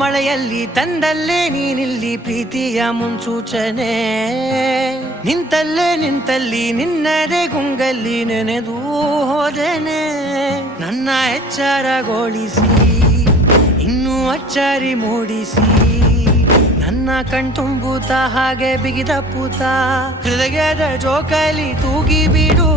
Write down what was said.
ಮಳೆಯಲ್ಲಿ ತಂದಲ್ಲೇ ನೀನಿಲ್ಲಿ ಪ್ರೀತಿಯ ಮುನ್ಸೂಚನೆ, ನಿಂತಲ್ಲಿ ನಿನ್ನದೇ ಗುಂಗಲ್ಲಿ ನೆನೆದು ಹೋದೆನೆ. ನನ್ನ ಎಚ್ಚರಗೊಳಿಸಿ ಇನ್ನೂ ಅಚ್ಚರಿ ಮೂಡಿಸಿ, ನನ್ನ ಕಣ್ತುಂಬುತ್ತ ಹಾಗೆ ಬಿಗಿದ ಪೂತ ಹೃದಯದ ಜೋಕಾಲಿ ತೂಗಿ ಬಿಡು.